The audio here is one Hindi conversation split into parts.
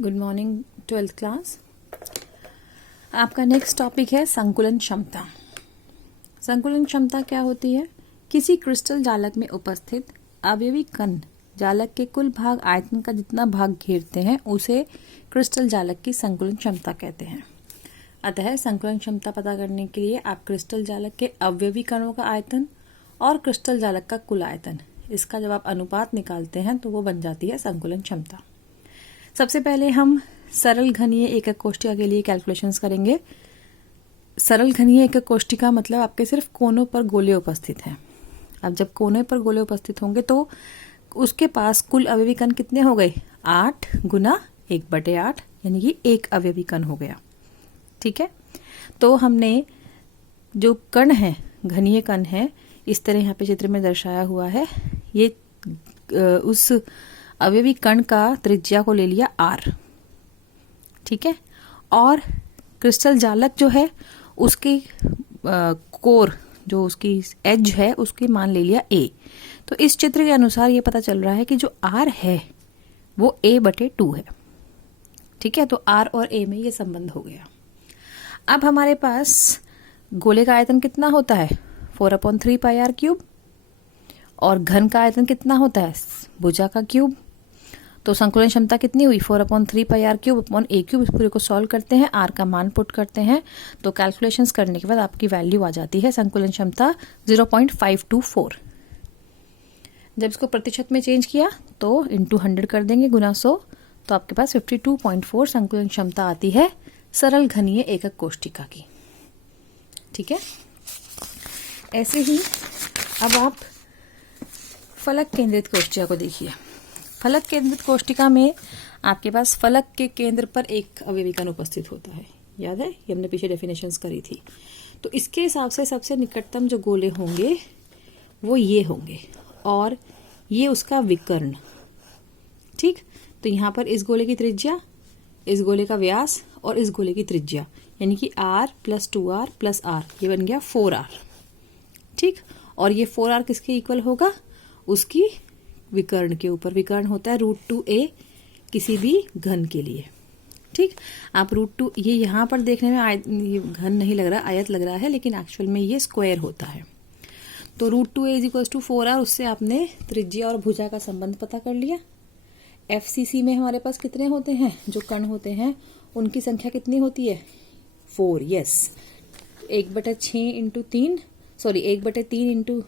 Good morning 12th class. आपका नेक्स्ट टॉपिक है संकुलन क्षमता। संकुलन क्षमता क्या होती है? किसी क्रिस्टल जालक में उपस्थित अवयवी कण जालक के कुल भाग आयतन का जितना भाग घेरते हैं उसे क्रिस्टल जालक की संकुलन क्षमता कहते हैं। अतः संकुलन क्षमता पता करने के लिए आप क्रिस्टल जालक के अवयवी कणों का आयतन और क्रिस्टल जालक का कुल आयतन, इसका जब आप अनुपात निकालते हैं तो वो बन जाती है संकुलन क्षमता। सबसे पहले हम सरल घनीय एकक कोष्ठिका के लिए कैलकुलेशंस करेंगे। सरल घनीय एकक कोष्ठिका मतलब आपके सिर्फ कोनों पर गोले उपस्थित हैं। अब जब कोने पर गोले उपस्थित होंगे तो उसके पास कुल अवयवी कण कितने हो गए? 8 गुना 1/8 यानी कि 1 अवयवी कण हो गया। ठीक है, तो हमने जो कण है, घनीय कण है, इस तरह यहाँ पे चित्र में दर्शाया हुआ है। ये उस अवयवी कण का त्रिज्या को ले लिया r। ठीक है, और क्रिस्टल जालक जो है उसकी कोर, जो उसकी एज है, उसकी मान ले लिया a। तो इस चित्र के अनुसार ये पता चल रहा है कि जो r है वो a/2 है। ठीक है, तो r और a में ये संबंध हो गया। अब हमारे पास गोले का आयतन कितना होता है? 4/3 πr³ और घन का आयतन कितना होता है? भुजा का क्यूब। तो संकुलन क्षमता कितनी हुई? 4/3 πr³ इस पूरे को सॉल्व करते हैं, r का मान पुट करते हैं, तो कैलकुलेशंस करने के बाद आपकी वैल्यू आ जाती है संकुलन क्षमता 0.524। जब इसको प्रतिशत में चेंज किया तो इंटू 100 कर देंगे, गुना 100, तो आपके पास 52.4 संकुलन क्षमता आती है सरल घनीय एकक कोष्ठिका की। ठीक है, ऐसे ही अब आप फलक केंद्रित कोष्ठिका को देखिए। फलक केंद्रित कोष्ठिका में आपके पास फलक के केंद्र पर एक अवयवी कण उपस्थित होता है। याद है, ये हमने पीछे डेफिनेशंस करी थी। तो इसके हिसाब से सबसे निकटतम जो गोले होंगे वो ये होंगे और ये उसका विकर्ण। ठीक, तो यहाँ पर इस गोले की त्रिज्या, इस गोले का व्यास और इस गोले की त्रिज्या यानी कि r + 2r + r, ये बन गया 4r। ठीक, और ये 4r किसके इक्वल होगा? उसकी विकर्ण के ऊपर। विकर्ण होता है √2a किसी भी घन के लिए। ठीक, आप √2, ये यहाँ पर देखने में ये घन नहीं लग रहा, आयत लग रहा है, लेकिन एक्चुअल में ये स्क्वायर होता है। तो √2a = 4r, उससे आपने त्रिज्या और भुजा का संबंध पता कर लिया। FCC में हमारे पास कितने होते हैं? जो कण होते हैं उनकी संख्या कितनी होती है? 4। यस, 1/6 × 3, सॉरी 1/3 ×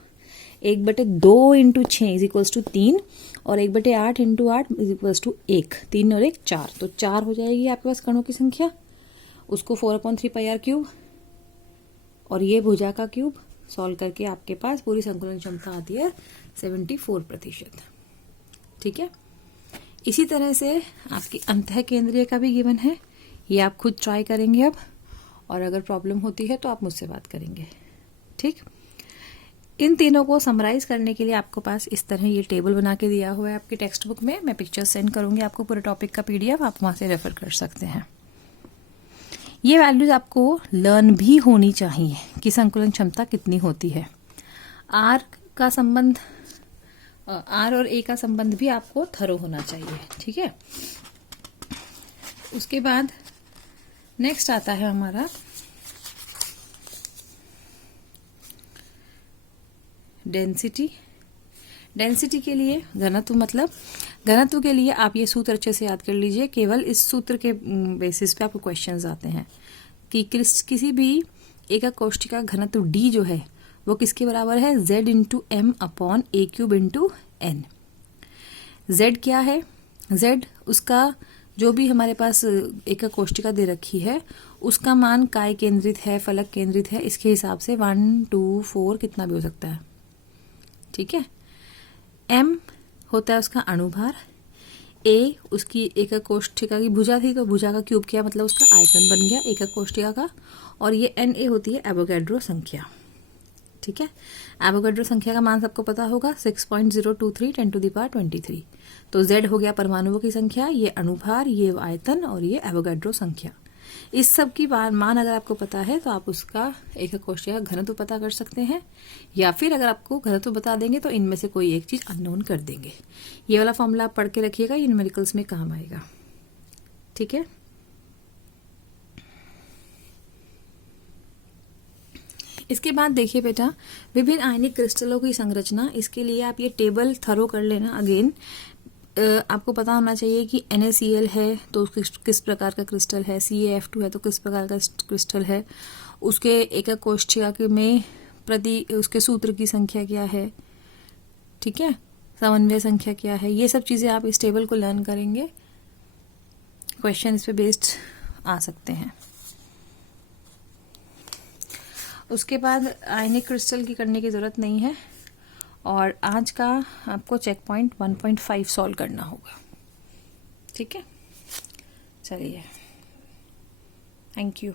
1/2 × 6 = 3 और 1/8 × 8 = 1। 3 और 1 4, तो 4 हो जाएगी आपके पास कणों की संख्या। उसको 4/3 πr³ और ये भुजा का क्यूब सॉल्व करके आपके पास पूरी संकुलन क्षमता आती है 74%। ठीक है, इसी तरह से आपकी अंतः केंद्रीय का भी गिवन है। ये आप खुद ट्राई करेंगे अब, और अगर प्रॉब्लम होती है तो आप मुझसे बात करेंगे। ठीक, इन तीनों को समराइज करने के लिए आपको पास इस तरह ये टेबल बना के दिया हुआ है आपकी टेक्स्ट बुक में। मैं पिक्चर सेंड करूंगी आपको, पूरे टॉपिक का PDF, आप वहां से रेफर कर सकते हैं। ये वैल्यूज आपको लर्न भी होनी चाहिए कि संकुलन क्षमता कितनी होती है। R का संबंध, R और A का संबंध भी आपको थरो होना चाहिए। ठीक है, उसके बाद नेक्स्ट आता है हमारा डेंसिटी। डेंसिटी के लिए घनत्व, मतलब घनत्व के लिए आप ये सूत्र अच्छे से याद कर लीजिए। केवल इस सूत्र के बेसिस पे आपको क्वेश्चंस आते हैं कि किसी भी एकक कोष्ठिका घनत्व D जो है वो किसके बराबर है? Z × m/a³ × n। Z क्या है? Z उसका जो भी हमारे पास एकक कोष्ठिका दे रखी है उसका मान काय केंद्रित है, फलक केंद्रित है, इसके हिसाब से 1, 2, 4 कितना भी हो सकता है। ठीक है, m होता है उसका अणुभार, a उसकी एकक कोष्ठिका की भुजा थी तो भुजा का क्यूब किया, मतलब उसका आयतन बन गया एकक कोष्ठिका का, और ये Na होती है एवोगैड्रो संख्या। ठीक है, एवोगैड्रो संख्या का मान सबको पता होगा 6.023 × 10⁻23। तो Z हो गया परमाणुओं की संख्या, ये अणुभार, ये आयतन और ये एवोगैड्रो संख्या। इस सब की मान अगर आपको पता है तो आप उसका एकक कोष्ठिका घनत्व पता कर सकते हैं, या फिर अगर आपको घनत्व बता देंगे तो इनमें से कोई एक चीज अननोन कर देंगे। ये वाला फॉर्मूला आप पढ़ के रखिएगा, ये न्यूमेरिकल्स में काम आएगा। ठीक है। इसके बाद देखिए बेटा, विभिन्न आयनिक क्रिस्टलों की संरचना, इसके लिए आप ये टेबल थरो कर लेना अगेन। आपको पता होना चाहिए कि NaCl है तो किस प्रकार का क्रिस्टल है, CaF2 है तो किस प्रकार का क्रिस्टल है, उसके एकक कोष्ठक में प्रति उसके सूत्र की संख्या क्या है, ठीक है, समन्वय संख्या क्या है, ये सब चीज़ें आप इस टेबल को लर्न करेंगे। क्वेश्चन इस पे बेस्ड आ सकते हैं। उसके बाद आयनिक क्रिस्टल की करने की ज़रूरत नहीं है, और आज का आपको चेक पॉइंट 1.5 सॉल्व करना होगा, ठीक है। चलिए, थैंक यू।